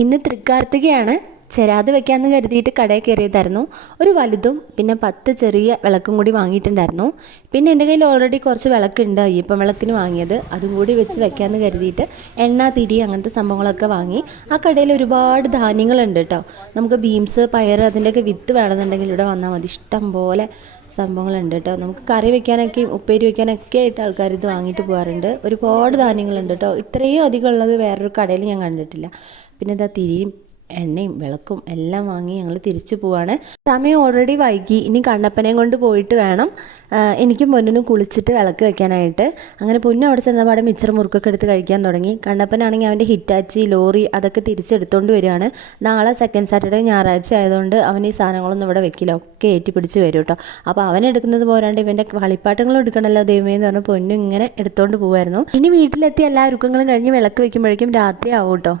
ഇന്ന് തൃക്കാർത്തികയാണ്. ചെരാത് വെക്കാമെന്ന് കരുതിയിട്ട് കടയിൽ കയറിയതായിരുന്നു. ഒരു വലുതും പിന്നെ 10 ചെറിയ വിളക്കും കൂടി വാങ്ങിയിട്ടുണ്ടായിരുന്നു. പിന്നെ എൻ്റെ കയ്യിൽ ഓൾറെഡി കുറച്ച് വിളക്കുണ്ട്, അയ്യപ്പം വിളക്കിന് വാങ്ങിയത്. അതും കൂടി വെച്ച് വെക്കാമെന്ന് കരുതിയിട്ട് എണ്ണ, തിരി അങ്ങനത്തെ സംഭവങ്ങളൊക്കെ വാങ്ങി. ആ കടയിൽ ഒരുപാട് ധാന്യങ്ങളുണ്ട് കേട്ടോ. നമുക്ക് ബീൻസ്, പയർ അതിൻ്റെയൊക്കെ വിത്ത് വേണമെന്നുണ്ടെങ്കിൽ ഇവിടെ വന്നാൽ മതി. ഇഷ്ടം പോലെ സംഭവങ്ങളുണ്ട് കേട്ടോ. നമുക്ക് കറി വെക്കാനൊക്കെ ഉപ്പേരി വെക്കാനൊക്കെ ആയിട്ട് ആൾക്കാർ ഇത് വാങ്ങിയിട്ട് പോകാറുണ്ട്. ഒരുപാട് ധാന്യങ്ങളുണ്ട് കേട്ടോ. ഇത്രയും അധികം ഉള്ളത് വേറൊരു കടയിൽ ഞാൻ കണ്ടിട്ടില്ല. പിന്നെ ഇതാ തിരിയും എണ്ണയും വിളക്കും എല്ലാം വാങ്ങി ഞങ്ങൾ തിരിച്ചു പോവാണ്. സമയം ഓൾറെഡി വൈകി. ഇനി കണ്ണപ്പനെയും കൊണ്ട് പോയിട്ട് വേണം എനിക്കും പൊന്നിനും കുളിച്ചിട്ട് വിളക്ക് വെക്കാനായിട്ട്. അങ്ങനെ പൊന്നു അവിടെ ചെന്നപാടെ മിച്ചർ മുറുക്കൊക്കെ എടുത്ത് കഴിക്കാൻ തുടങ്ങി. കണ്ണപ്പനാണെങ്കിൽ അവൻ്റെ ഹിറ്റാച്ചി, ലോറി അതൊക്കെ തിരിച്ചെടുത്തുകൊണ്ട് വരികയാണ്. നാളെ സെക്കൻഡ് സാറ്റർഡേ ഞായറാഴ്ച ആയതുകൊണ്ട് അവൻ ഈ സാധനങ്ങളൊന്നും ഇവിടെ വെക്കില്ല, ഒക്കെ ഏറ്റി പിടിച്ച് വരും കേട്ടോ. അപ്പോൾ അവൻ എടുക്കുന്നത് പോരാണ്ട് ഇവൻ്റെ കളിപ്പാട്ടങ്ങളും എടുക്കണമല്ലോ ദൈവമേ എന്ന് പറഞ്ഞ് പൊന്നു ഇങ്ങനെ എടുത്തുകൊണ്ട് പോകുമായിരുന്നു. ഇനി വീട്ടിലെത്തി എല്ലാ ഒരുക്കങ്ങളും കഴിഞ്ഞ് വിളക്ക് വെക്കുമ്പോഴേക്കും രാത്രി ആവും കേട്ടോ.